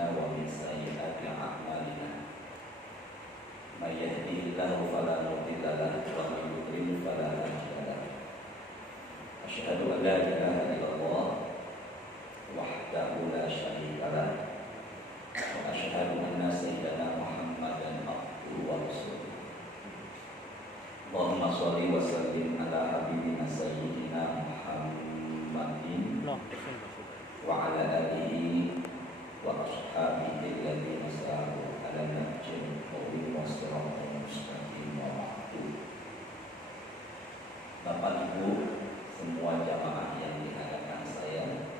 أنفسنا ومن سيئات أعمالنا من يهده الله فلا مضل له ومن يضلل فلا هادي له أشهد أن لا إله إلا الله وحده لا شريك له وأشهد أن سيدنا محمدا عبده ورسوله اللهم صل وسلم على حبيبنا سيدنا محمد وعلى آله وأصحابه الذين ساروا على نهج القوي والصراط المستقيم وبعد. Bapak Ibu semua jamaah yang diharapkan saya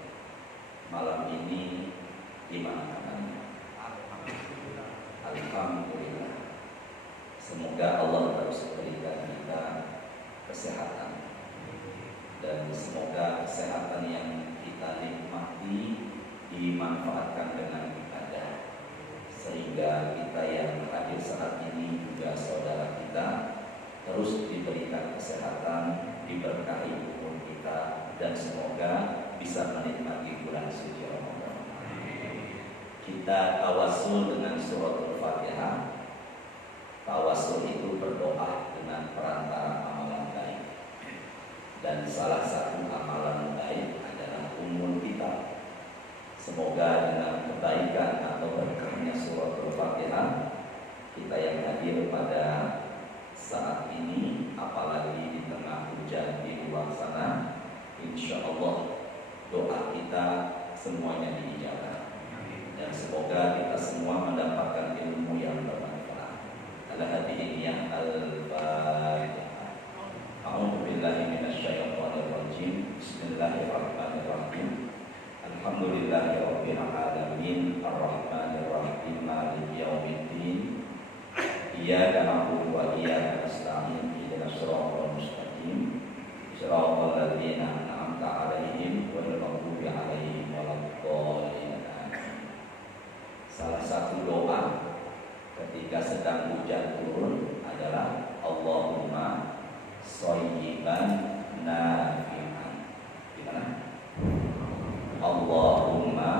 malam ini gimana kabarnya? Alhamdulillah. Semoga Allah terus berikan kita kesehatan dan semoga kesehatan yang kita nikmati dimanfaatkan dengan ibadah, sehingga kita yang hadir saat ini juga saudara kita terus diberikan kesehatan, diberkahi umur kita, dan semoga bisa menikmati bulan suci Ramadan. Kita tawasul dengan suratul Fatihah. Tawasul itu berdoa dengan perantara amalan baik, dan salah satu amalan baik adalah umur kita. Semoga dengan kebaikan atau berkahnya suratul Fatihah, kita yang hadir pada saat ini, apalagi di tengah hujan di luar sana, insya Allah doa kita semuanya diijabah, dan semoga kita semua mendapatkan ilmu yang bermanfaat. Al-Hadiyah Al-Fatihah. A'udzu billahi minasyaitonir rajim. Bismillahirrahmanirrahim. Alhamdulillahirabbil alamin, arrahmanir rahim, maliki yaumiddin. Iyyaka na'budu wa iyyaka nasta'in. Ihdinas siratal mustaqim. Siratal ladzina an'amta 'alaihim ghairil maghdubi 'alaihim waladdallin. Salah satu doa ketika sedang hujan turun adalah Allahumma shayyiban nafi'an. Gimana? Allahumma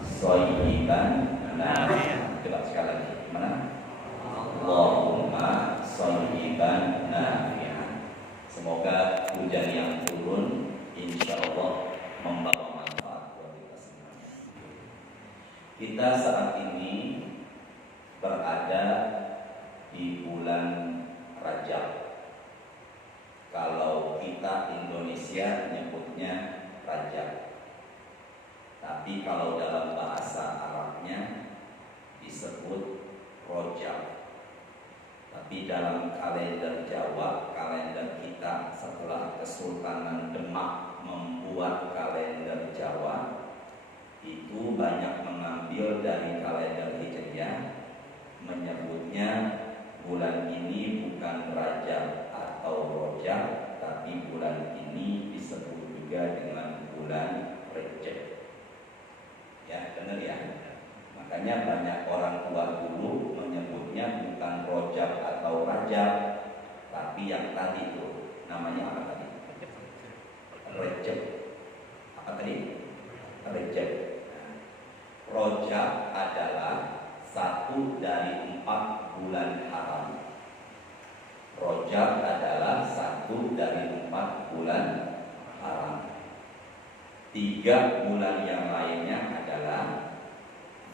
shayyiban nafi'an. Coba sekali lagi. Gimana? Allahumma shayyiban nafi'an. Semoga hujan yang turun insya Allah membawa manfaat buat kita semua. Kita saat ini berada di bulan Rajab. Kalau kita Indonesia menyebutnya Rajab, tapi kalau dalam bahasa Arabnya disebut Rojab. Tapi dalam kalender Jawa, kalender kita setelah Kesultanan Demak membuat kalender Jawa, itu banyak mengambil dari kalender Hijriah, menyebutnya bulan ini bukan Rajab atau Rojab, tapi bulan ini disebut juga dengan bulan Rejab. Ya, benar ya. Makanya banyak orang tua dulu menyebutnya bukan Rojab atau Rajab, tapi yang tadi itu namanya apa tadi? Rejab. Apa tadi? Rejab. Rojab adalah satu dari 4 bulan haram. Rojab adalah satu dari 4 bulan haram. 3 bulan yang lainnya adalah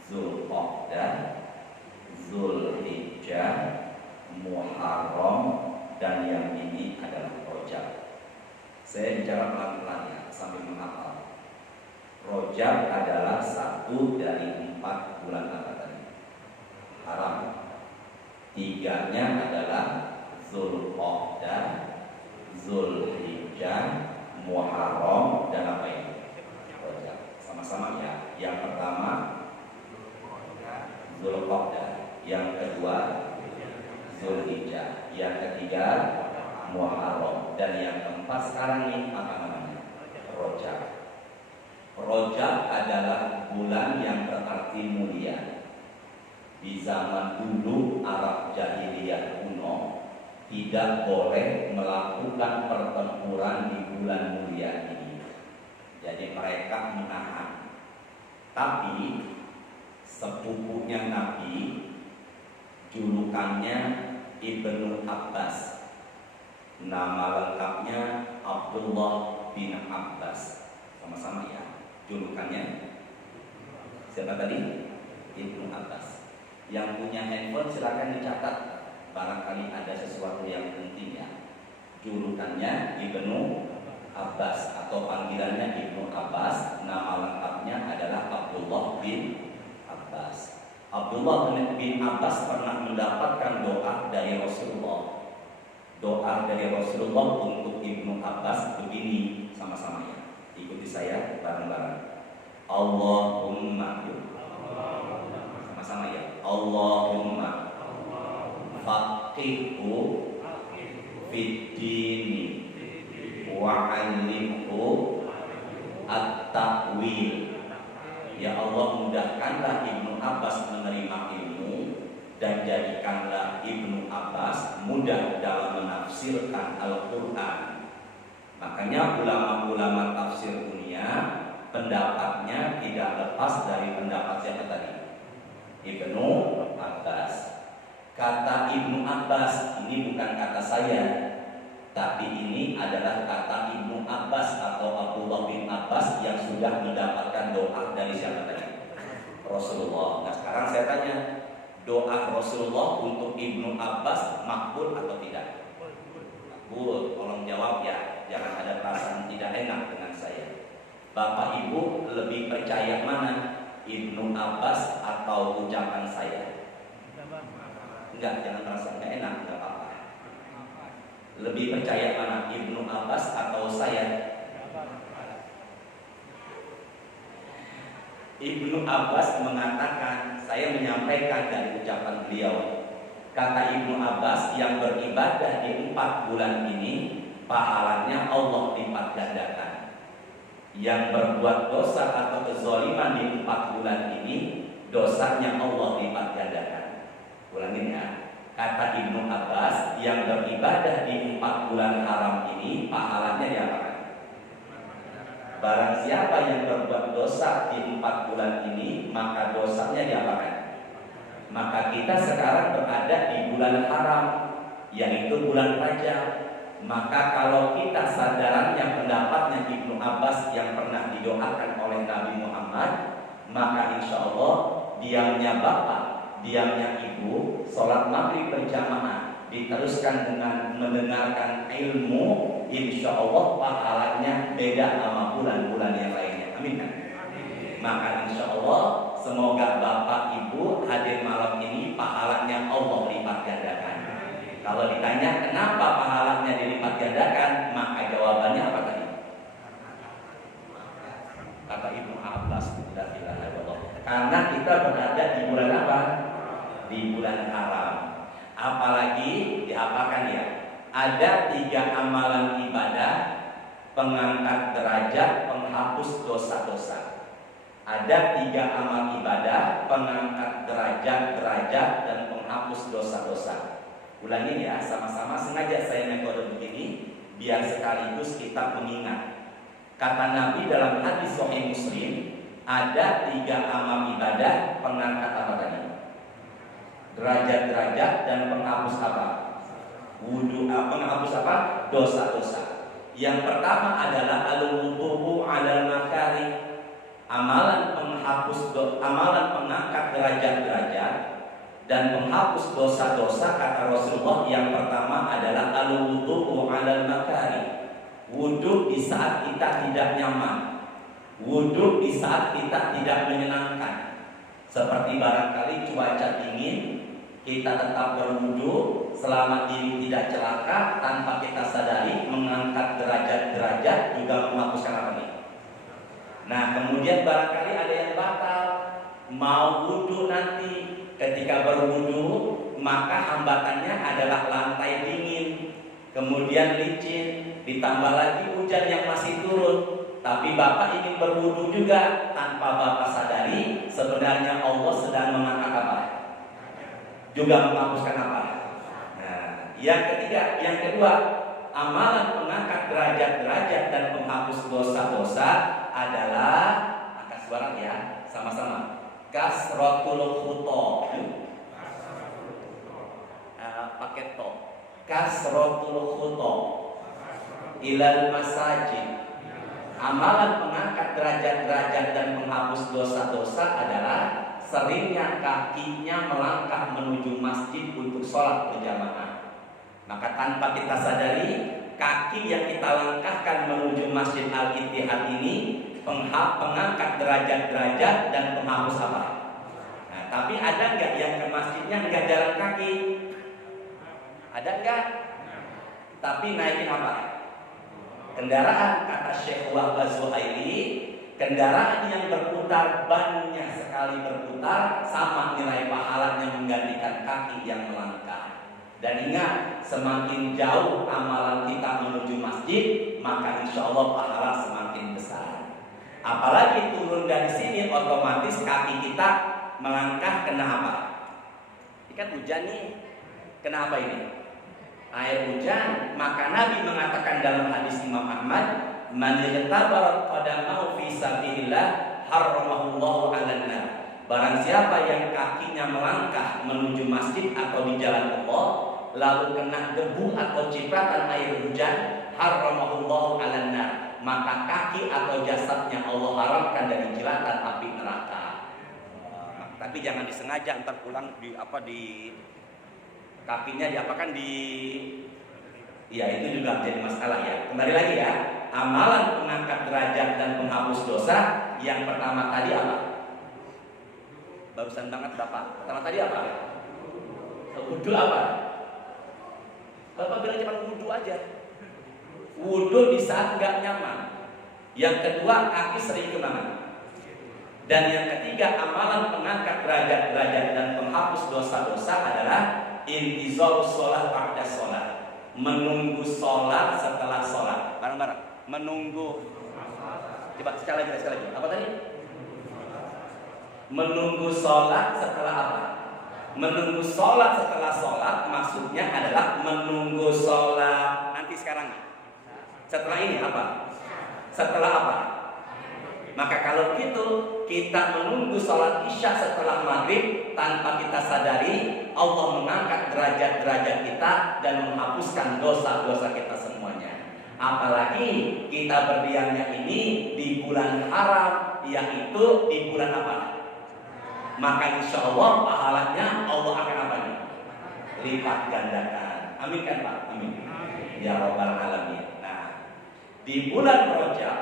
Zulqa'dah, Zulhijjah, Muharram, dan yang ini adalah Rojab. Saya bicara pelan-pelan ya, sambil menghafal. Rojab adalah satu dari 4 bulan apa tadi? Haram. 3-nya adalah Zulqa'dah, Zulhijjah, Muharram, dan apa ini? Rojab. Sama-sama ya. Yang pertama Zulqa'dah, yang kedua Zulhijjah, yang ketiga Muharram, dan yang keempat sekarang ini apa namanya? Rojab. Rojab adalah bulan yang berarti mulia. Di zaman dulu Arab jahiliyah kuno tidak boleh melakukan pertempuran di bulan mulia ini. Jadi mereka menahan. Tapi sepupunya Nabi, julukannya Ibnu Abbas, nama lengkapnya Abdullah bin Abbas. Sama-sama ya, julukannya siapa tadi? Ibnu Abbas. Yang punya handphone silakan dicatat, barangkali ada sesuatu yang penting ya. Julukannya Ibnu Abbas atau panggilannya Ibnu Abbas, nama lengkapnya adalah Abdullah bin Abbas. Abdullah bin Abbas pernah mendapatkan doa dari Rasulullah. Doa dari Rasulullah untuk Ibnu Abbas begini, sama-sama ya. Ikuti saya bareng-bareng. Allahumma, sama-sama ya. Allahumma faqihhu fid dini wa'allimhu at-ta'wil. Ya Allah, mudahkanlah Ibnu Abbas menerima ilmu dan jadikanlah Ibnu Abbas mudah dalam menafsirkan Al-Quran. Makanya ulama-ulama tafsir dunia pendapatnya tidak lepas dari pendapat siapa tadi? Ibnu Abbas. Kata Ibnu Abbas ini bukan kata saya, tapi ini adalah kata Ibnu Abbas atau Abdullah bin Abbas yang sudah mendapatkan doa dari siapa tadi? Rasulullah. Nah sekarang saya tanya, doa Rasulullah untuk Ibnu Abbas makbul atau tidak? Makbul. Tolong jawab ya, jangan ada perasaan tidak enak dengan saya. Bapak Ibu lebih percaya mana, Ibnu Abbas atau ucapan saya? Enggak, jangan merasa enggak enak, enggak apa-apa. Lebih percaya mana, Ibnu Abbas atau saya? Ibnu Abbas mengatakan, saya menyampaikan dari ucapan beliau. Kata Ibnu Abbas, yang beribadah di 4 bulan ini pahalanya Allah lipat gandakan. Yang berbuat dosa atau kezaliman di 4 bulan ini dosanya Allah lipat gandakan. Ulangin ya. Kata Ibnu Abbas, yang beribadah di 4 bulan haram ini pahalanya diapakan? Barang siapa yang berbuat dosa di 4 bulan ini, maka dosanya diapakan? Maka kita sekarang berada di bulan haram, yaitu bulan Rajab. Maka kalau kita sadarannya pendapatnya Ibnu Abbas yang pernah didoakan oleh Nabi Muhammad, maka insya Allah diamnya bapak, diamnya ibu, sholat maghrib berjamaah diteruskan dengan mendengarkan ilmu, insya Allah pahalanya beda sama bulan-bulan yang lainnya. Amin kan? Maka insya Allah semoga bapak ibu hadir malam ini pahalanya Allah lipat gandakan. Kalau ditanya kenapa pahalanya dilipat gandakan, maka jawabannya apa tadi? Kata Ibnu Abbas, la ilaha illallah. Karena kita berada di bulan apa? Di bulan haram. Apalagi diapakan ya? Ada 3 amalan ibadah pengangkat derajat, penghapus dosa-dosa. Ada 3 amal ibadah pengangkat derajat dan penghapus dosa-dosa. Ulangin ya, sama-sama. Sengaja saya metode begini biar sekaligus kita mengingat. Kata Nabi dalam hadis Sahih Muslim, ada 3 amal ibadah pengangkat apa tadi? Derajat dan penghapus apa? Wudu, penghapus apa? Dosa-dosa. Yang pertama adalah al-wudu'u 'alal makari. Amalan pengangkat derajat dan menghapus dosa-dosa, kata Rasulullah, yang pertama adalah al-wudu'u 'alal makari. Wudu di saat kita tidak nyaman, wudu di saat kita tidak menyenangkan. Seperti barangkali cuaca dingin, kita tetap berwudu selama diri tidak celaka, tanpa kita sadari mengangkat derajat juga menghapuskan apa nih? Nah, kemudian barangkali ada yang batal, mau wudu nanti. Ketika berwudu, maka hambatannya adalah lantai dingin, kemudian licin, ditambah lagi hujan yang masih turun. Tapi Bapak ingin berwudu juga, tanpa Bapak sadari sebenarnya Allah sedang mengangkat apa? Juga menghapuskan apa? Nah, yang kedua, amalan pengangkat derajat dan penghapus dosa-dosa adalah, angkat suara ya, sama-sama. Kasratul khuta. Pakai to. Kasratul khuta ilal masajid. Amalan pengangkat derajat-derajat dan menghapus dosa-dosa adalah seringnya kakinya melangkah menuju masjid untuk sholat berjamaah. Maka tanpa kita sadari, kaki yang kita langkahkan menuju Masjid Al-Ittihad ini pengangkat derajat-derajat dan penghapus apa? Nah, tapi ada nggak yang ke masjidnya nggak jalan kaki? Ada nggak? Tapi naikin apa? Kendaraan, kata Syekh Wahbah Zuhaili, kendaraan yang berputar, bannya sekali berputar sama nilai pahalanya menggantikan kaki yang melangkah. Dan ingat, semakin jauh amalan kita menuju masjid, maka insya Allah pahala semakin besar. Apalagi turun dari sini, otomatis kaki kita melangkah kena apa? Ini kan hujan nih. Kenapa ini? Air hujan. Maka Nabi mengatakan dalam hadis Imam Ahmad, man yatabarat qadamahu fi sabilillah harramahullahu 'alan nar. Barang siapa yang kakinya melangkah menuju masjid atau di jalan Allah, lalu kena debu atau cipratan air hujan, harramahullahu 'alan nar, maka kaki atau jasadnya Allah haramkan dari jilatan api neraka. Tapi jangan disengaja ntar pulang di kakinya diapakan ya itu juga menjadi masalah ya. Kembali lagi ya, amalan pengangkat derajat dan penghapus dosa yang pertama tadi apa? Barusan banget Bapak. Pertama tadi apa? Wudhu apa? Bapak bilang cuma wudhu aja. Wudhu di saat nggak nyaman. Yang kedua, kaki sering kemana? Dan yang ketiga, amalan pengangkat derajat-derajat dan penghapus dosa-dosa adalah intizar sholat ba'da sholat, menunggu sholat setelah sholat. Bareng-bareng. Menunggu. Coba sekali lagi. Apa tadi? Menunggu sholat setelah apa? Menunggu sholat setelah sholat maksudnya adalah menunggu sholat nanti sekarang. Setelah ini apa? Setelah apa? Maka kalau gitu kita menunggu sholat isya setelah maghrib, tanpa kita sadari Allah mengangkat derajat-derajat kita dan menghapuskan dosa-dosa kita semuanya. Apalagi kita berdiamnya ini di bulan haram, yaitu di bulan apa? Maka insya Allah pahalanya Allah akan apa nih? Lipat gandakan. Amin kan Pak? Amin. Ya Rabbal Alamin. Nah, di bulan Rajab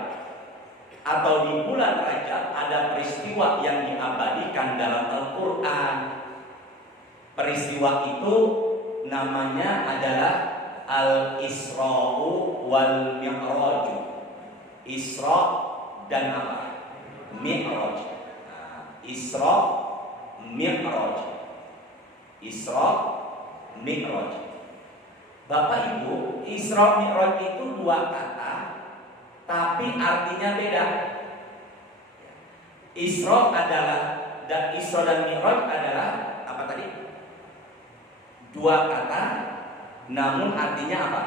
atau di bulan Rajab ada peristiwa yang diabadikan dalam Al-Quran. Peristiwa itu namanya adalah Al-Isra'u wal Mi'raj. Isra dan apa? Mi'raj. Isra, Mi'raj. Isra, Mi'raj. Bapak Ibu, Isra Mi'raj itu dua kata, tapi artinya beda. Isra dan Mi'raj adalah apa tadi? Dua kata, namun artinya apa?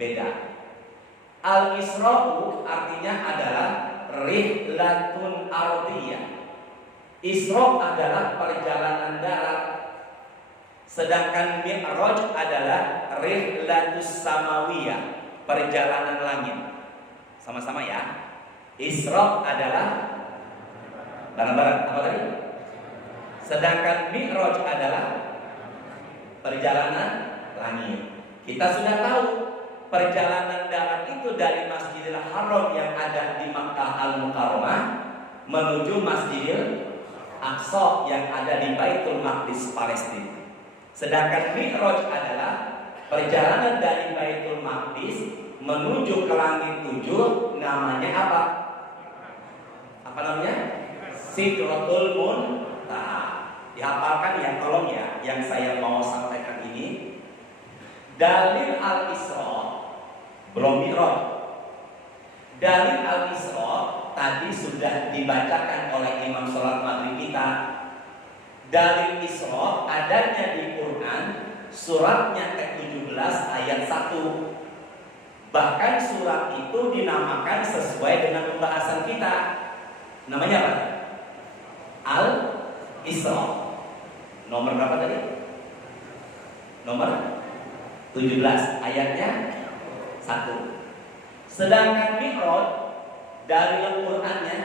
Beda. Al-Isra'u artinya adalah rihlatun ardiyah. Isra adalah perjalanan darat, sedangkan Mi'raj adalah rihlatus samawiyah, perjalanan langit. Sama-sama ya. Isra adalah barang-barang apa tadi? Sedangkan Mi'raj adalah perjalanan langit. Kita sudah tahu perjalanan darat itu dari Masjidil Haram yang ada di Makkah Al-Mukarramah menuju Masjidil Aqsa yang ada di Baitul Maqdis Palestina. Sedangkan Mi'raj adalah perjalanan dari Baitul Maqdis menuju ke langit 7, namanya apa? Apa namanya? Sidratul Muntaha. Dihafalkan ya, tolong ya, yang saya mau sampaikan ini. Dalil Al-Isra, belum Mi'raj. Dalil Al-Isra tadi sudah dibacakan oleh imam sholat maghrib kita. Dalil Isra adanya di Quran, suratnya ke-17 ayat 1. Bahkan surat itu dinamakan sesuai dengan pembahasan kita. Namanya apa? Isra. Nomor berapa tadi? Nomor 17, ayatnya 1. Sedangkan Mi'raj dari Al-Qur'annya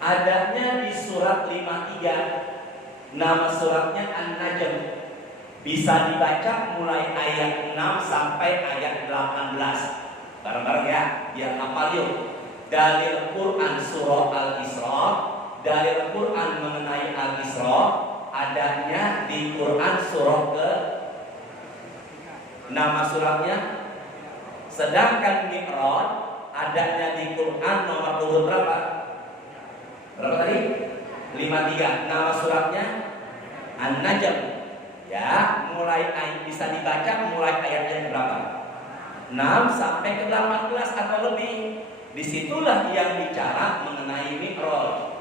adanya di surat 53. Nama suratnya An-Najm. Bisa dibaca mulai ayat 6 sampai ayat 18. Bareng-bareng ya, biar hafal yuk. Dalil Quran surah Al-Isra, dalil Quran mengenai Al-Isra adanya di Quran surah ke nama suratnya. Sedangkan Mi'raj adanya di Quran nomor urut berapa? Berapa tadi? 53. Nama suratnya An-Najm. Ya, mulai bisa dibaca mulai ayatnya berapa? 6 sampai ke 18 atau lebih. Disitulah yang bicara mengenai Mi'raj.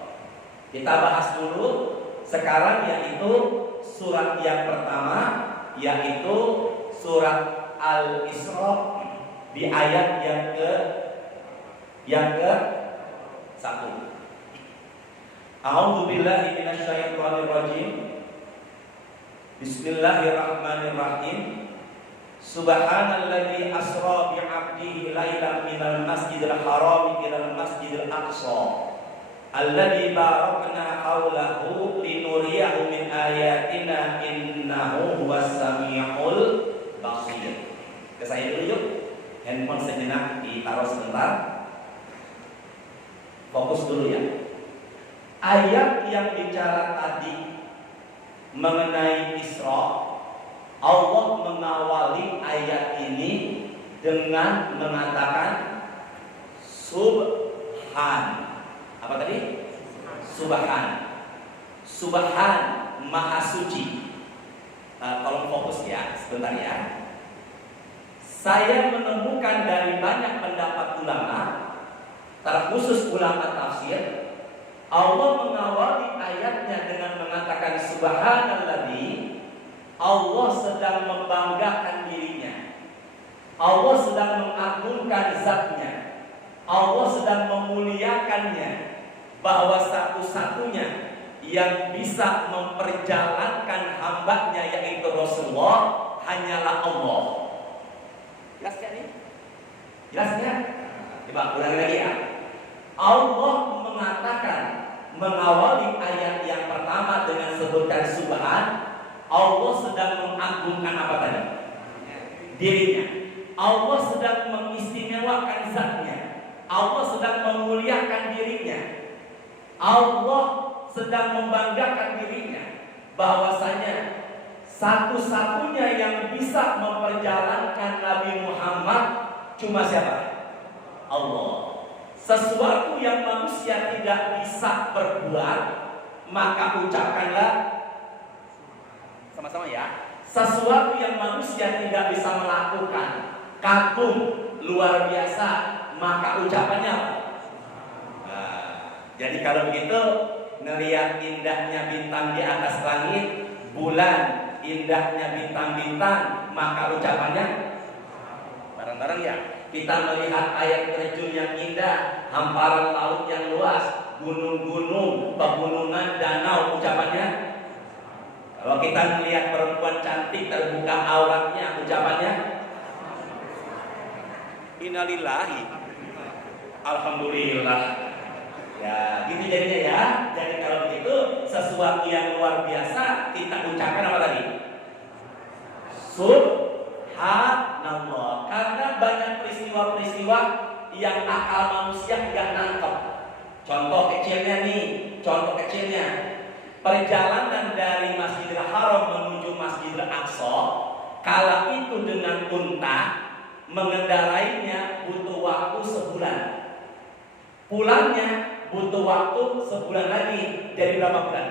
Kita bahas dulu sekarang, yaitu surat yang pertama, yaitu surat Al-Isra di ayat yang ke 1. A'udzu billahi minasyaitonir rajim. Bismillahirrahmanirrahim. Subhanalladzi asra bi 'abdihi lailan minal masjidil haram ilal masjidil aqsa alladzi barakna haulahu linuriyahu min ayatina innahu huwas samiul basir. Ke saya dulu yuk. Handphone sejenak ditaruh sebentar. Fokus dulu ya. Ayat yang bicara tadi mengenai Isra, Allah mengawali ayat ini dengan mengatakan Subhan. Apa tadi? Subhan. Subhan, Maha Suci. Tolong fokus ya, sebentar ya. Saya menemukan dari banyak pendapat ulama, terkhusus ulama tafsir, Allah mengawali ayatnya dengan mengatakan Subhanalladzi. Allah sedang membanggakan dirinya, Allah sedang mengagungkan zatnya, Allah sedang memuliakannya, bahwa satu-satunya yang bisa memperjalankan hambanya yaitu Rasulullah hanyalah Allah. Jelas kan ini? Jelas ya? Coba ulangi lagi ya. Allah mengatakan, mengawali ayat yang pertama dengan sebutan Subhan. Allah sedang mengagungkan apa tadi? Dirinya. Allah sedang mengistimewakan zatnya. Allah sedang memuliakan dirinya. Allah sedang membanggakan dirinya, bahwasanya satu-satunya yang bisa memperjalankan Nabi Muhammad cuma siapa? Allah. Sesuatu yang manusia tidak bisa berbuat, maka ucapkanlah sama-sama ya. Sesuatu yang manusia tidak bisa melakukan, kagum, luar biasa, maka ucapannya apa? Nah, jadi kalau begitu, ngelihat indahnya bintang di atas langit, bulan, indahnya bintang-bintang, maka ucapannya bareng-bareng ya. Kita melihat air terjun yang indah, hamparan laut yang luas, gunung-gunung, pegunungan, danau, ucapannya. Kalau kita melihat perempuan cantik terbuka auratnya, ucapannya innalillahi, alhamdulillah. Ya, gitu jadinya ya. Jadi kalau begitu, sesuatu yang luar biasa kita ucapkan apa tadi? Subhanallah. Karena banyak peristiwa-peristiwa yang akal manusia nggak nangkep. Contoh kecilnya nih, contoh kecilnya. Perjalanan dari Masjidil Haram menuju Masjidil Aqsa, kala itu dengan unta, mengendarainya butuh waktu sebulan. Pulangnya butuh waktu sebulan lagi. Jadi berapa bulan?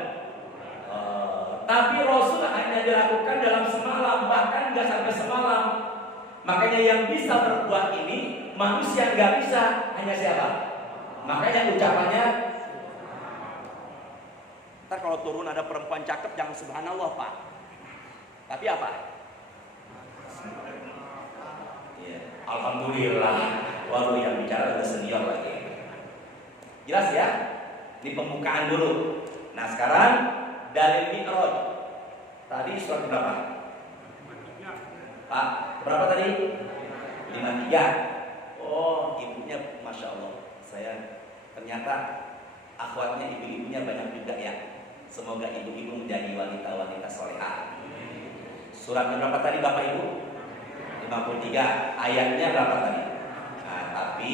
Tapi Rasul hanya dilakukan dalam semalam, bahkan nggak sampai semalam. Makanya yang bisa berbuat ini manusia nggak bisa, hanya siapa? Makanya ucapannya, ntar kalau turun ada perempuan cakep jangan subhanallah Pak, tapi apa? Ya, alhamdulillah. Waduh, yang bicara udah senior lagi. Jelas ya? Ini pembukaan dulu. Nah sekarang dari Mi'raj. Tadi surat berapa? Pak, berapa tadi? 53. Oh, ibunya Masya Allah. Saya ternyata akhwatnya ibu-ibunya banyak juga ya. Semoga ibu-ibu menjadi wanita-wanita solehah. Suratnya berapa tadi Bapak Ibu? 53. Ayatnya berapa tadi? Nah, tapi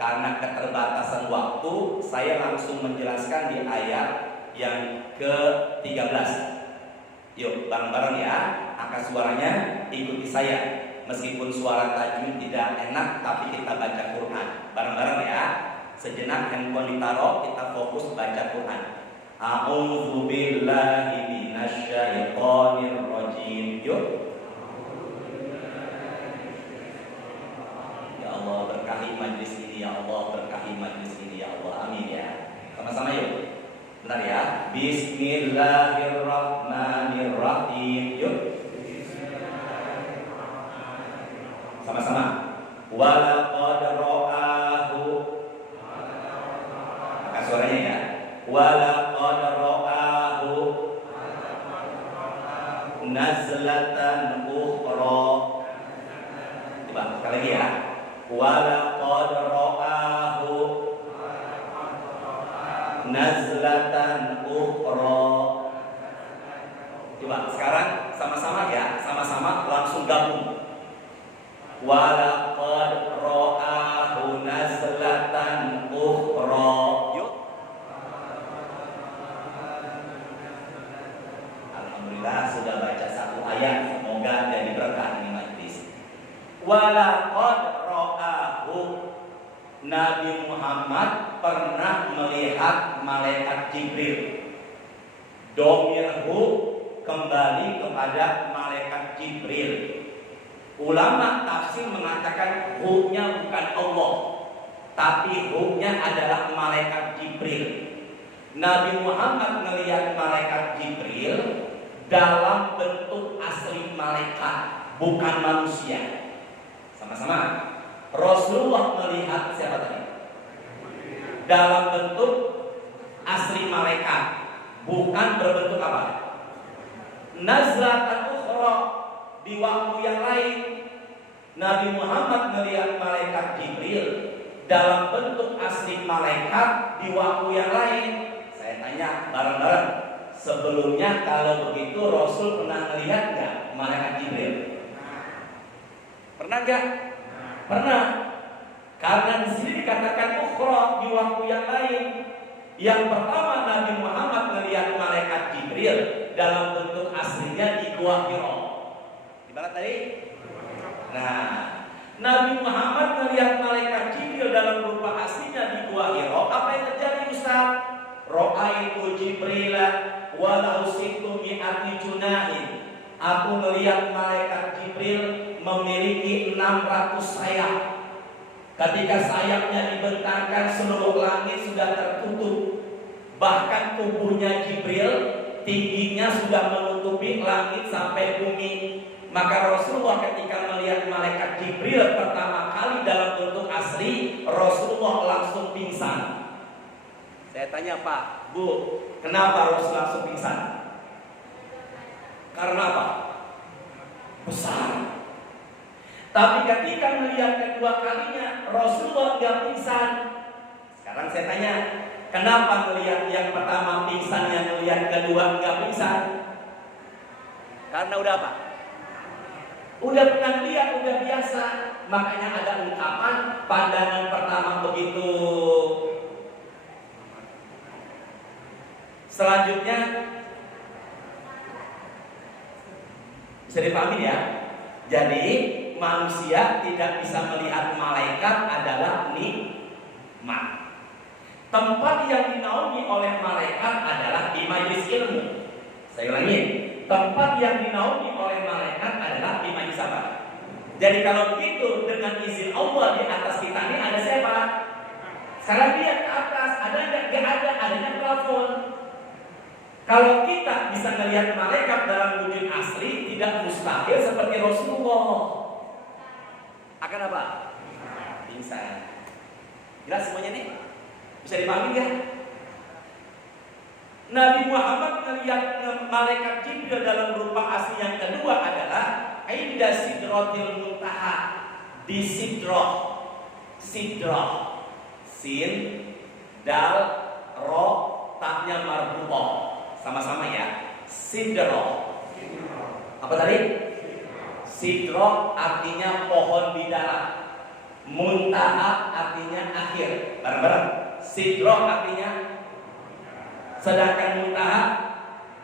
karena keterbatasan waktu, saya langsung menjelaskan di ayat yang ke-13. Yuk, bareng-bareng ya. Angkat suaranya, ikuti saya. Meskipun suara tajwid tidak enak, tapi kita baca Quran. Bareng-bareng ya. Sejenak handphone ditaruh, kita fokus baca Quran. A'udzu billahi minasyaitonir rajim. Yuk. Ya Allah, berkahi majlis ini ya Allah, berkahi majlis ini ya Allah. Amin ya. Sama-sama yuk. Bentar ya. Bismillahirrahmanirrahim. Yuk. Sama-sama. Walaqad ra'ahu. Angkat suaranya ya. Walaqad ra'ahu nazlatan ukhra. Coba sekali lagi ya. Walaqad ra'ahu nazlatan ukhra. Coba sekarang sama-sama ya, sama-sama langsung gabung. Walaqad ra'ahu nazlatan ukhra. Yuk. Alhamdulillah sudah baca satu ayat, semoga jadi berkah ini majlis. Walaqad ra'ahu, Nabi Muhammad pernah melihat malaikat Jibril. Domirhu kembali kepada malaikat Jibril. Ulama tafsir mengatakan hu-nya bukan Allah, tapi hu-nya adalah malaikat Jibril. Nabi Muhammad melihat malaikat Jibril dalam bentuk asli malaikat, bukan manusia. Sama-sama. Rasulullah melihat siapa tadi? Dalam bentuk asli malaikat, bukan berbentuk apa? Nazlatan ukhra, di waktu yang lain Nabi Muhammad melihat malaikat Jibril dalam bentuk asli malaikat di waktu yang lain. Saya tanya bareng-bareng, sebelumnya kalau begitu Rasul pernah melihat nggak malaikat Jibril? Pernah nggak? Pernah. Karena di sini dikatakan ukhra, di waktu yang lain. Yang pertama Nabi Muhammad melihat malaikat Jibril dalam bentuk aslinya di Gua Hira. Di mana tadi? Nah, Nabi Muhammad melihat malaikat Jibril dalam rupa aslinya di Gua Hira. Apa yang terjadi Ustaz? Ra'aitu Jibrila walau sittu mi'ati junahin. Aku melihat malaikat Jibril memiliki 600 sayap. Ketika sayapnya dibentangkan, seluruh langit sudah tertutup. Bahkan tubuhnya Jibril tingginya sudah menutupi langit sampai bumi. Maka Rasulullah ketika melihat malaikat Jibril pertama kali dalam bentuk asli, Rasulullah langsung pingsan. Saya tanya Pak, Bu, kenapa Rasul langsung pingsan? Karena apa? Besar. Tapi ketika melihat kedua kalinya, Rasulullah nggak pingsan. Sekarang saya tanya, kenapa melihat yang pertama pingsan, yang melihat kedua nggak pingsan? Karena udah apa? Udah pernah lihat, udah biasa. Makanya ada ungkapan pandangan pertama begitu. Selanjutnya bisa dipahami ya. Jadi manusia tidak bisa melihat malaikat adalah nikmat. Tempat yang dinaungi oleh malaikat adalah di majelis ilmu. Saya ulangi, tempat yang dinaungi oleh malaikat adalah di majelis apa? Jadi kalau begitu, dengan izin Allah di atas kita ini ada siapa? Sekarang lihat ke atas, ada nggak ada, adanya plafon. Kalau kita bisa melihat malaikat dalam wujud asli, tidak mustahil seperti Rasulullah. Akan apa? Pingsan. Jelas semuanya nih? Bisa dipahami nggak? Nabi Muhammad melihat malaikat Jibril dalam rupa asli yang kedua adalah inda sidratil muntaha, di sidroh. Sidroh, sin, dal, ro, taknya marbutoh, sama-sama ya. Sidroh. Apa tadi? Sidroh artinya pohon bidara, muntaha artinya akhir. Bareng-bareng. Sidroh artinya, sedangkan muntaha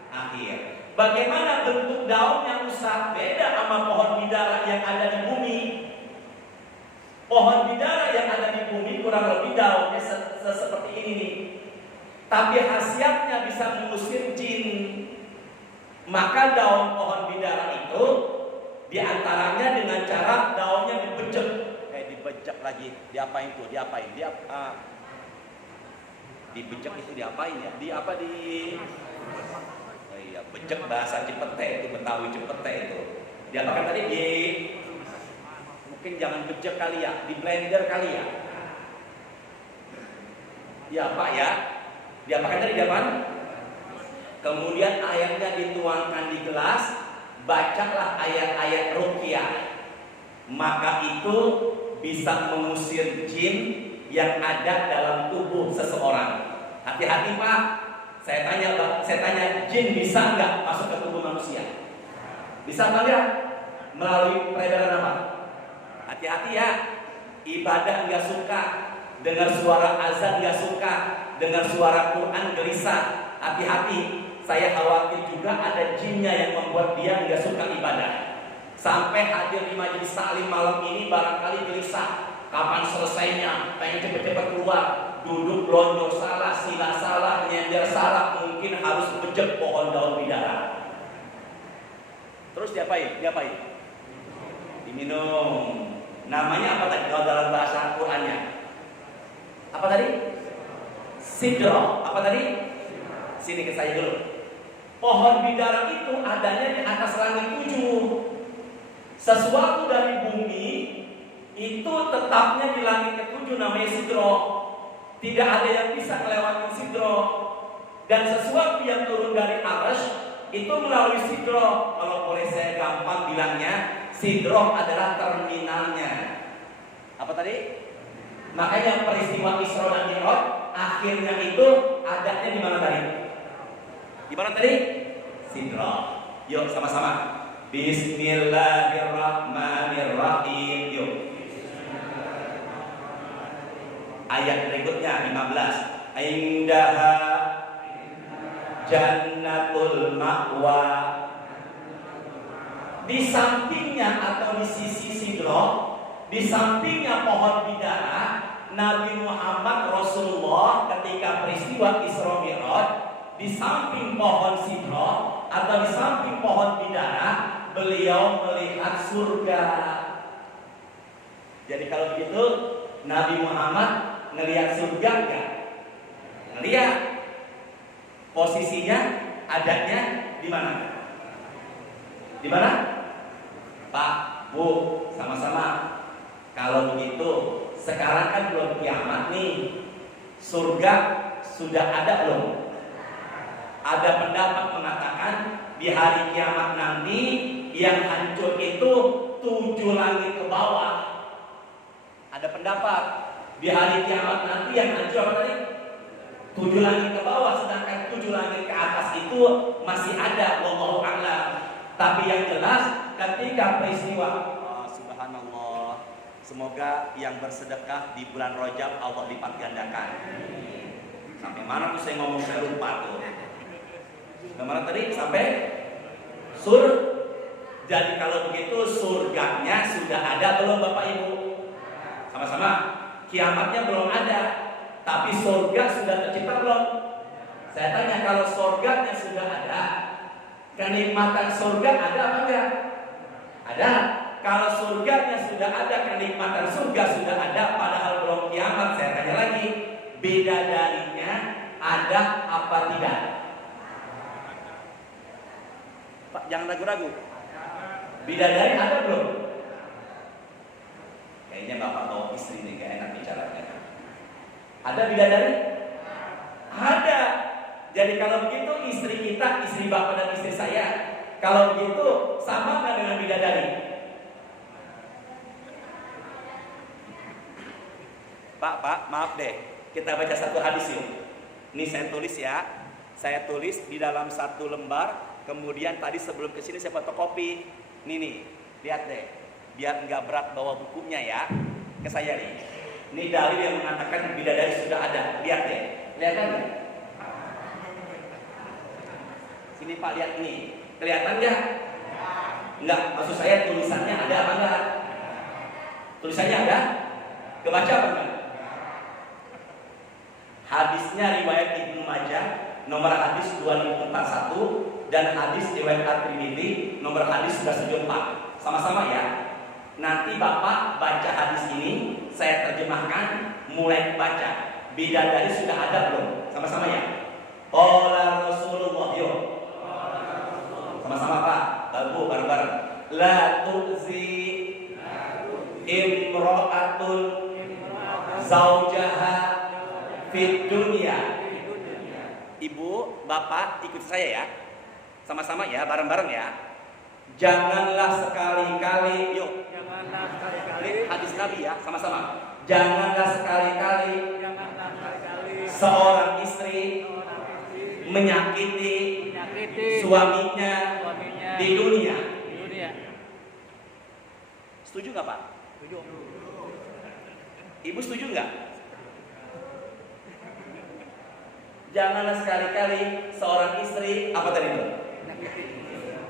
akhir. Bagaimana bentuk daunnya Ustaz? Beda sama pohon bidara yang ada di bumi. Pohon bidara yang ada di bumi kurang lebih daunnya seperti ini nih. Tapi khasiatnya bisa mengusir jin. Maka daun pohon bidara itu diantaranya dengan cara daunnya dibejek. Dibejek lagi. Diapain tuh? Diapain? Dibejek itu diapain ya? Oh iya, bejek bahasa Cipete itu, Betawi Cipete itu. Diapakan tadi? Mungkin jangan bejek kali ya, di blender kali ya. Diapa ya? Diapakan tadi? Diapakan? Kemudian airnya dituangkan di gelas, bacalah ayat-ayat ruqyah. Maka itu bisa mengusir jin yang ada dalam tubuh seseorang. Hati-hati Pak, saya tanya, jin bisa nggak masuk ke tubuh manusia? Bisa nggak ya? Melalui peredaran apa? Hati-hati ya, ibadah nggak suka, dengar suara azan nggak suka, dengar suara Quran gelisah. Hati-hati, saya khawatir juga ada jinnya yang membuat dia nggak suka ibadah. Sampai hadir di majelis taklim malam ini barangkali gelisah. Kapan selesainya? Pengen cepet-cepet keluar. Duduk lonjor salah, sila salah, nyender salah. Mungkin harus bejek pohon daun bidara. Terus diapain? Diminum. Namanya apa tadi kalau dalam bahasa Qurannya? Apa tadi? Sidro. Apa tadi? Sini ke saya dulu. Pohon bidara itu adanya di atas langit 7. Sesuatu dari bumi itu tetapnya di langit ke-7, namanya sidro. Tidak ada yang bisa melewati sidro. Dan sesuatu yang turun dari arsy itu melalui sidro. Kalau boleh saya gampang bilangnya, sidro adalah terminalnya. Apa tadi? Makanya peristiwa Isra dan Mi'raj akhirnya itu adanya di mana tadi? Di mana tadi? Sidro. Yuk sama-sama. Bismillahirrahmanirrahim. Yuk. Ayat berikutnya 15. Indaha jannatul ma'wa. Di sampingnya atau di sisi sidro, di sampingnya pohon bidara, Nabi Muhammad Rasulullah ketika peristiwa Isra Mi'raj, di samping pohon sidro atau di samping pohon bidara, beliau melihat surga. Jadi kalau begitu Nabi Muhammad ngelihat surga enggak? Ngelihat. Posisinya adanya di mana? Di mana? Pak, Bu, sama-sama. Kalau begitu, sekarang kan belum kiamat nih. Surga sudah ada belum? Ada pendapat mengatakan di hari kiamat nanti yang hancur itu 7 langit ke bawah. Ada pendapat di hari kiamat nanti yang hancur apa tadi? 7 langit ke bawah, sedangkan 7 langit ke atas itu masih ada. Wallahu a'lam. Tapi yang jelas ketika peristiwa subhanallah, semoga yang bersedekah di bulan Rajab Allah lipat gandakan. Sampai mana tuh saya ngomong, saya lupa tuh. Kemana tadi? Sampai Jadi kalau begitu surganya sudah ada belum Bapak Ibu? Sama-sama. Kiamatnya belum ada, tapi surga sudah tercipta belum? Saya tanya, kalau surganya sudah ada, kenikmatan surga ada apa enggak? Ada. Kalau surganya sudah ada, kenikmatan surga sudah ada, padahal belum kiamat. Saya tanya lagi, bidadarinya ada apa tidak? Pak, jangan ragu-ragu. Bidadari ada belum? Kayaknya bapak bawa istri nih, gak enak bicaranya. Ada bidadari? Ada. Jadi Jadi kalau begitu istri kita, istri bapak dan istri saya, kalau begitu sama nggak dengan bidadari? Pak, maaf deh, kita baca satu hadis yuk. Ini saya tulis ya, saya tulis di dalam satu lembar. Kemudian tadi sebelum kesini saya fotokopi. Nih, lihat deh, biar nggak berat bawa bukunya ya. Ke saya nih. Ini dalil yang mengatakan bidadari sudah ada. Lihat deh, lihat kan? Sini Pak, lihat ini, kelihatan nggak? Enggak, maksud saya tulisannya ada apa enggak? Tulisannya ada? Kebaca apa enggak? Hadisnya riwayat Ibnu Majah nomor hadis 2041 dan hadis riwayat At-Tirmidzi nomor hadis 174. Sama-sama ya. Nanti Bapak baca hadis ini, saya terjemahkan, mulai baca. Bidadari sudah ada belum? Sama-sama ya. Qala Rasulullah, yuk. Sama-sama Pak, bagus bareng-bareng. La tu'zi imra'atun zaujaha fid dunya. Ibu, bapak ikut saya ya. Sama-sama ya, bareng-bareng ya. Janganlah sekali-kali, yuk. Janganlah sekali-kali. Hadis Nabi ya, sama-sama. Janganlah sekali-kali seorang istri menyakiti suaminya di dunia. Setuju nggak Pak? Setuju. Ibu setuju nggak? Janganlah sekali-kali seorang istri apa tadi itu?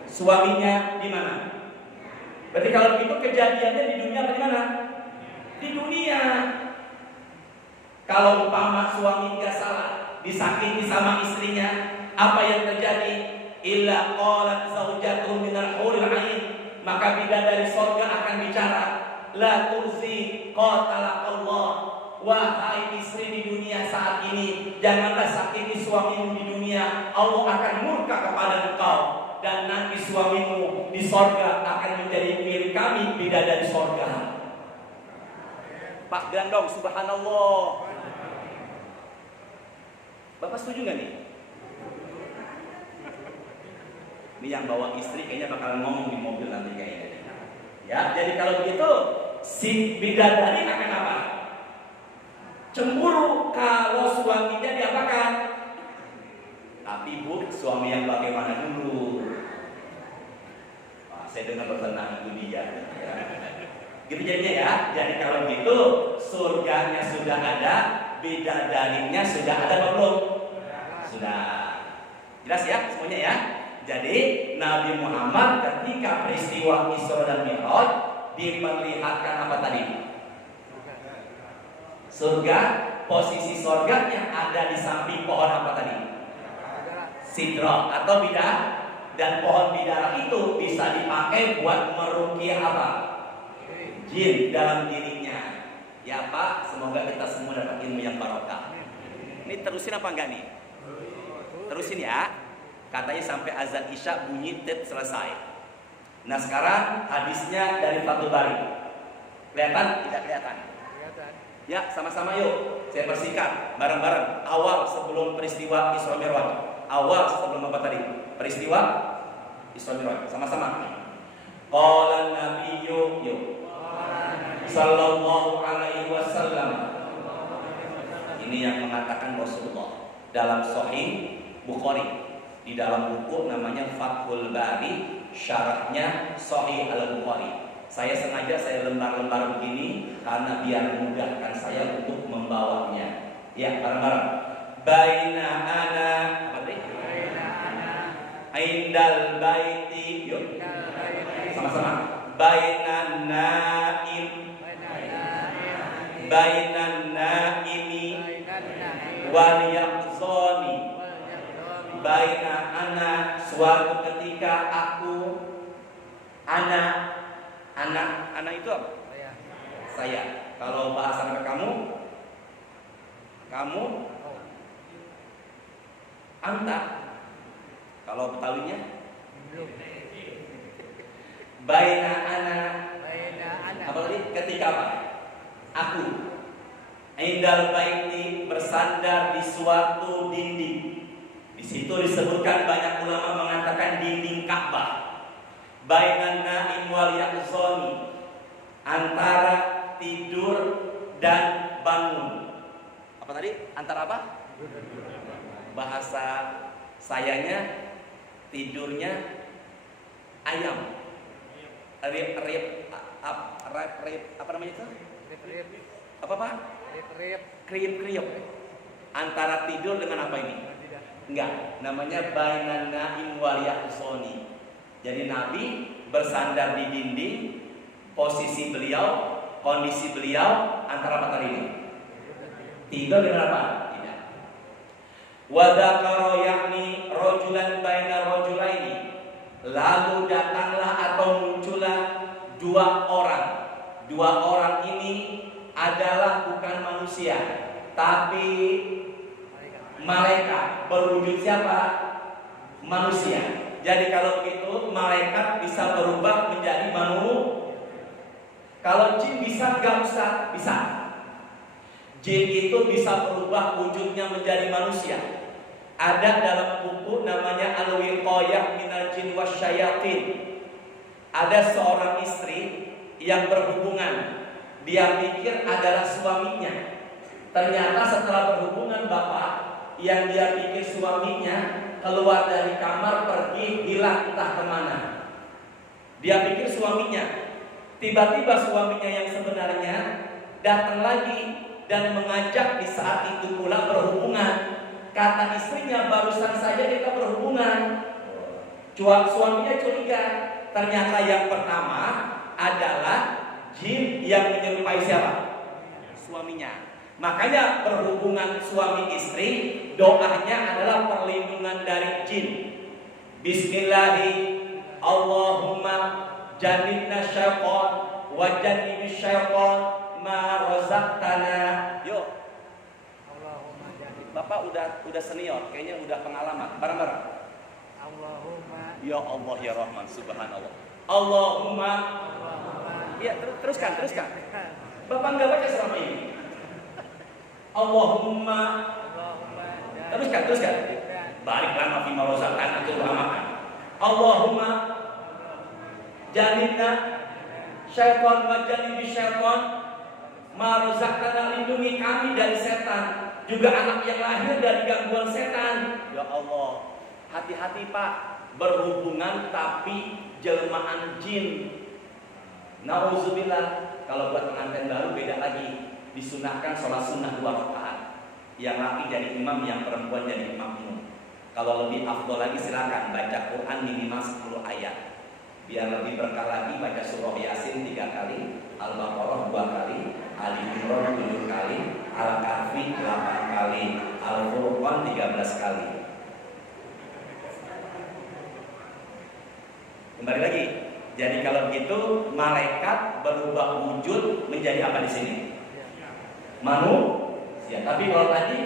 Suaminya di mana? Berarti kalau begitu kejadiannya di dunia apa di mana? Di dunia. Kalau umpama suami nggak salah, disakiti sama istrinya, apa yang terjadi? Illa qalat zaujatuhu minal huril 'ain, maka bidadari surga akan bicara, la turzi qatala Allah. Wahai istri di dunia saat ini, janganlah sakiti suamimu di dunia. Allah akan murka kepada engkau, dan nanti suamimu di sorga akan menjadi milik kami, bidadari sorga. Pak Gandong, subhanallah. Bapak setuju nggak nih? Ini yang bawa istri kayaknya bakalan ngomong di mobil nanti kayaknya. Ya, jadi kalau begitu si bidadari akan apa? Cemburu kalau suaminya diapakan? Tapi Bu, suami yang bagaimana dulu? Saya dengar bertenang itu dia. Ya. Gitu jadinya ya. Jadi kalau gitu surganya sudah ada, bidadarinya sudah ada apa belum? Sudah. Jelas ya semuanya ya. Jadi Nabi Muhammad ketika peristiwa Isra dan Mi'raj diperlihatkan apa tadi? Surga, posisi surga yang ada di samping pohon apa tadi? Sidra atau bidar, dan pohon bidara itu bisa dipakai buat meruqyah apa? Jin dalam dirinya. Ya Pak, semoga kita semua dapat ilmu yang barokah. Ini terusin apa enggak nih? Terusin ya. Katanya sampai azan Isya bunyi tet selesai. Nah sekarang hadisnya dari Fathul Bari. Kelihatan? Tidak kelihatan? Ya, sama-sama yuk. Saya bersihkan bareng-bareng. Awal sebelum peristiwa Isra Mi'raj. Awal sebelum apa tadi? Peristiwa Isra Mi'raj. Sama-sama. Qala Nabiyyu sallallahu alaihi wasallam. Ini yang mengatakan Rasulullah dalam Sahih Bukhari. Di dalam buku namanya Fathul Bari, syarahnya Sahih Al-Bukhari. Saya sengaja lembar-lembar begini karena biar memudahkan saya untuk membawanya. Ya, bareng-bareng. Baina ana indal baiti. Yuk. Sama-sama. Bainan naim wal yaqzani. Baina ana, suatu ketika aku, anak itu apa? Saya. Kalau bahasa mereka kamu, anta. Kalau Betawinya, baina ana. Apa tadi? Ketika apa? Aku. Indal baiti, bersandar di suatu dinding. Di situ disebutkan banyak ulama mengatakan dinding Ka'bah bainan naim wal yaqzani, antara tidur dan bangun. Apa tadi? Antara apa? Bahasa sayanya tidurnya ayam. Apa namanya itu? Apa Pak? Kriip. Antara tidur dengan apa ini? Enggak, namanya bainan naim wal yaqzani. Jadi Nabi bersandar di dinding, posisi beliau, kondisi beliau antara apa tadi ini? Tidur dengan apa? Tidak. Wa dzakara yakni rajulan baina rajulaini. Lalu datanglah atau muncullah dua orang. Dua orang ini adalah bukan manusia, tapi malaikat berwujud siapa? Manusia. Jadi kalau begitu malaikat bisa berubah menjadi manusia. Kalau jin bisa nggak usah? Bisa. Jin itu bisa berubah wujudnya menjadi manusia. Ada dalam buku namanya Al-Wiqayah Minal Jin Wasyayatin. Ada seorang istri yang berhubungan, dia pikir adalah suaminya. Ternyata setelah berhubungan bapak, yang dia pikir suaminya keluar dari kamar, pergi, hilang entah kemana. Dia pikir suaminya. Tiba-tiba suaminya yang sebenarnya datang lagi dan mengajak di saat itu pula berhubungan. Kata istrinya, barusan saja kita berhubungan. Suaminya curiga. Ternyata yang pertama adalah jin yang menyerupai siapa? Suaminya. Makanya berhubungan suami istri, doanya adalah perlindungan dari jin. Bismillahi Allahumma jannibna syaitan wa jannibis syaitan ma razaqtana. Yuk. Bapak udah senior, kayaknya udah pengalaman. Bareng-bareng. Allahumma. Ya Allah ya Rahman, subhanallah. Allahumma. Ya, teruskan. Bapak enggak baca selama ini. Allahumma. Teruskan. Barik lama fi marozaqan itu ulama. Allahumma jannibna syaitan wa jannibis syaitan ma razaqtana, lindungi kami dari setan, juga anak yang lahir dari gangguan setan. Ya Allah, hati-hati Pak, berhubungan tapi jelmaan jin. Nauzubillah. Kalau buat pengantin baru beda lagi. Disunahkan sholat sunnah 2 rakaat. Yang laki jadi imam, yang perempuan jadi makmum. Kalau lebih afdol lagi silakan baca Quran minimal 10 ayat. Biar lebih berkah lagi baca surah Yasin 3 kali, Al-Baqarah 2 kali, Ali Imran 7 kali, Al-Kahfi 8 kali, Al-Furqan 13 kali. Kembali lagi. Jadi kalau begitu malaikat berubah wujud menjadi apa di sini? Manusia. Tapi kalau tadi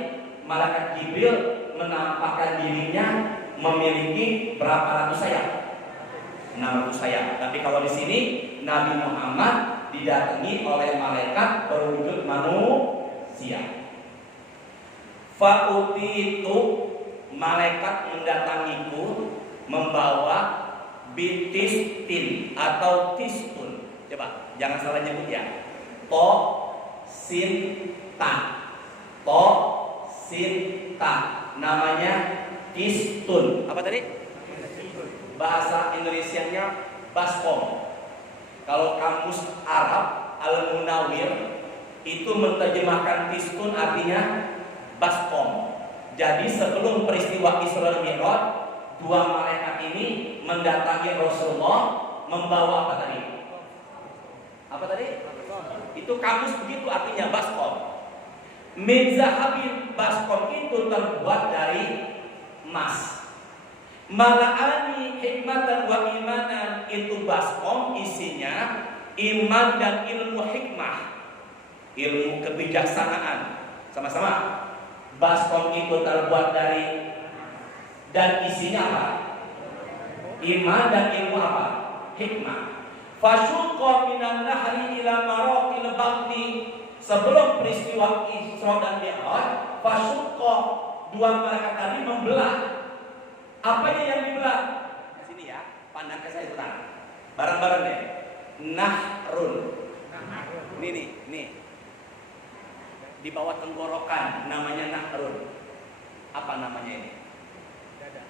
malaikat Jibril menampakkan dirinya memiliki berapa ratus sayap? 600 sayap. Tapi kalau di sini Nabi Muhammad didatangi oleh malaikat berwujud manusia. Fa'uti itu malaikat mendatangiku membawa bitistin atau tistun. Coba jangan salah nyebut ya. To sin ta. To sin ta. Namanya tistun. Apa tadi? Bahasa Indonesianya baskom. Kalau kamus Arab Al-Munawwir itu menerjemahkan tistun artinya baskom. Jadi sebelum peristiwa Isra Mi'raj, 2 malaikat ini mendatangi Rasulullah membawa apa tadi? Apa tadi? Itu kamus begitu artinya baskom. Min zahabin, baskom itu terbuat dari emas. Mala'ani hikmatan wa imanan, itu baskom isinya iman dan ilmu hikmah, ilmu kebijaksanaan. Sama-sama. Baskom itu terbuat dari dan isinya apa? Iman dan ilmu apa? Hikmah. Fasyuqa minan nahri ila maraqil batni. Sebelum peristiwa Isra dan Mi'raj, fasyuqa, 2 malaikat tadi membelah Apanya yang dibelah? Di sini ya, pandang ke saya sebentar. Bareng-bareng deh. Nahrun. Nih. Di bawah tenggorokan namanya nahrun. Apa namanya ini? Dada.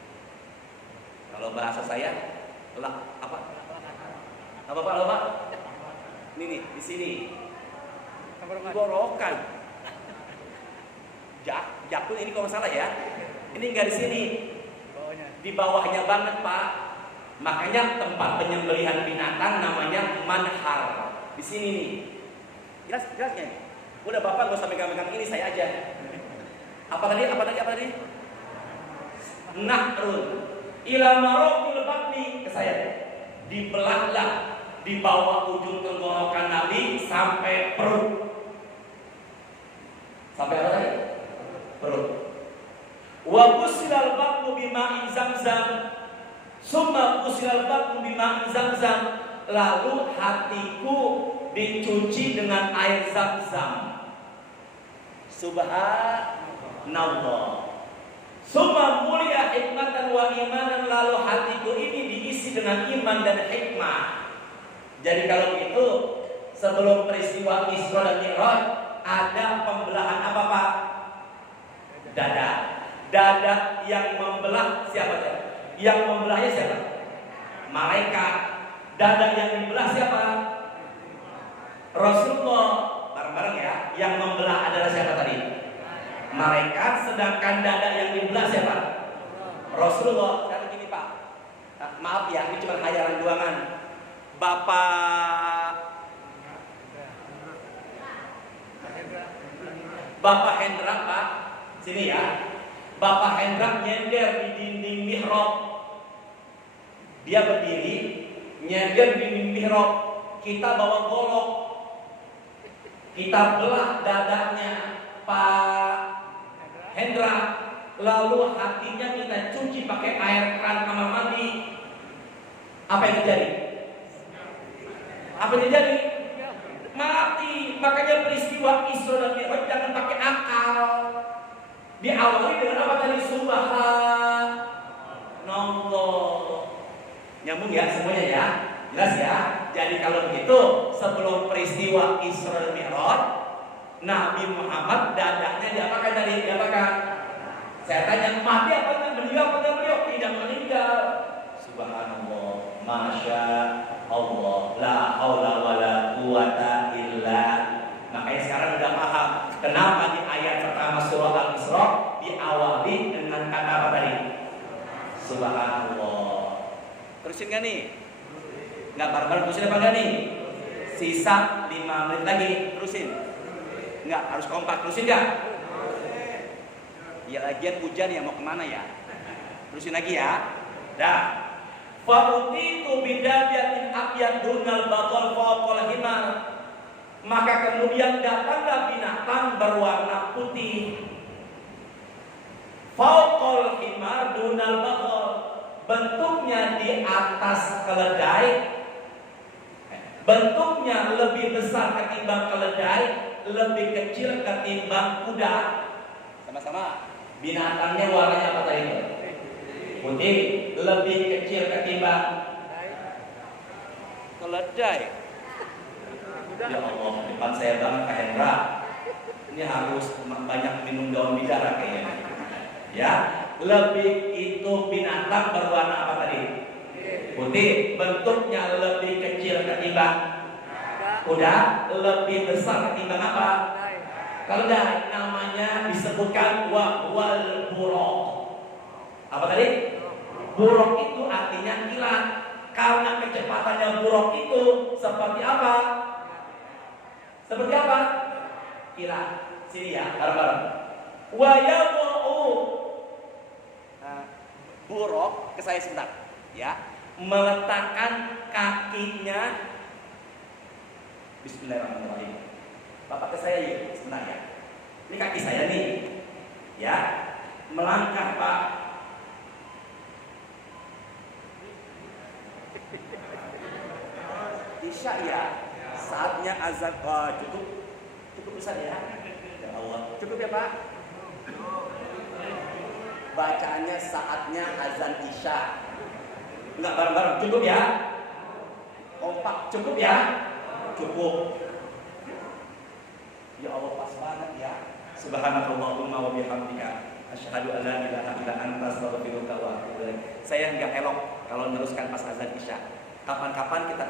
Kalau bahasa saya, apa? Apa Pak? Nih, di sini. Tenggorokan. Jakun ini kalau salah ya. Ini enggak di sini. Di bawahnya banget Pak. Makanya tempat penyembelihan binatang namanya manhar. Di sini nih. Jelasnya nih. Udah Bapak gak usah megang-megang ini, saya aja. Apa tadi? Nahrun. Ila marokil batni. Ke saya. Dibelahlah di bawah ujung tenggorokan Nabi sampai perut. Sampai apa tadi? Perut. Wa kusilal batnu bima'in zamzam. Summa kusilal batnu bima'in zamzam. Lalu hatiku dicuci dengan air zam-zam. Subhanallah. Summa mulia hikmatan wa imanan. Lalu hatiku ini diisi dengan iman dan hikmah. Jadi kalau begitu, sebelum peristiwa Isra dan Mi'raj ada pembelahan apa Pak? Dada yang membelah siapa? Yang membelahnya siapa? Malaikat. Dada yang dibelah siapa? Rasulullah. Bareng-bareng ya. Yang membelah adalah siapa tadi? Malaikat. Sedangkan dada yang dibelah siapa? Rasulullah. Sekarang gini Pak. Maaf ya, ini cuma khayalan doangan. Bapak Hendra Pak, sini ya. Bapak Hendra nyender di dinding mihrab. Dia berdiri, nyender di dinding mihrab. Kita bawa golok. Kita belah dadanya Pak Hendra. Lalu hatinya kita cuci pakai air keran kamar mandi. Apa yang terjadi? Mati. Makanya peristiwa Isra dan Mi'raj jangan pakai akal. Diawali dengan apa tadi? Subhanallah. Nyambung ya semuanya ya? Jelas ya? Jadi kalau begitu, sebelum peristiwa Isra dan Mi'raj, Nabi Muhammad dadanya diapakan tadi? Saya tanya, mati apa enggak? Beliau tidak meninggal. Subhanallah. Masya Allah. La haula wala quwata illa. Makanya sekarang udah paham kenapa di ayat pertama surah Al-Isra diawali dengan kata apa tadi? Subhanallah. Terusin gak nih? Nggak bareng-bareng terusin apa enggak nih? Sisa 5 menit lagi. Terusin. Nggak, harus kompak. Terusin gak? Ya lagian hujan ya, mau kemana ya? Terusin lagi ya. Dah. Fa'utitu bidabiyatin abyad dunal batal fawqal himar. Maka kemudian datanglah binatang berwarna putih. Fawqal himar dunal batal. Bentuknya di atas keledai. Bentuknya lebih besar ketimbang keledai, lebih kecil ketimbang kuda. Sama-sama. Binatangnya warnanya apa tadi? Putih, lebih kecil ketimbang keledai. Ya Allah, depan saya banget Kak Hendra. Ini harus banyak minum daun bidara kayaknya. Ya, lebih itu binatang berwarna apa tadi? Putih, bentuknya lebih kecil ketimbang kuda, lebih besar ketimbang apa? Keledai. Namanya disebutkan wal buraq. Apa tadi? Buraq itu artinya kilat. Karena kecepatannya buraq itu seperti apa? Kilat. Sini ya, bareng-bareng. Wa yawa'u. Buraq, ke saya sebentar, ya. Meletakkan kakinya. Bismillahirrahmanirrahim. Bapak ke saya yuk, sebentar ya. Ini kaki saya nih, ya. Melangkah Pak. Isya ya, saatnya azan. Cukup besar ya. Ya Allah, cukup ya Pak. bacaannya saatnya azan Isya. Enggak bareng-bareng, cukup ya? Kompak, cukup ya? Cukup. Ya Allah, pas banget ya. Subhanakallahumma wa bihamdika asyhadu an la ilaha illa anta astaghfiruka wa atubu ilaik. Saya enggak elok kalau meneruskan pas azan Isya. Kapan-kapan kita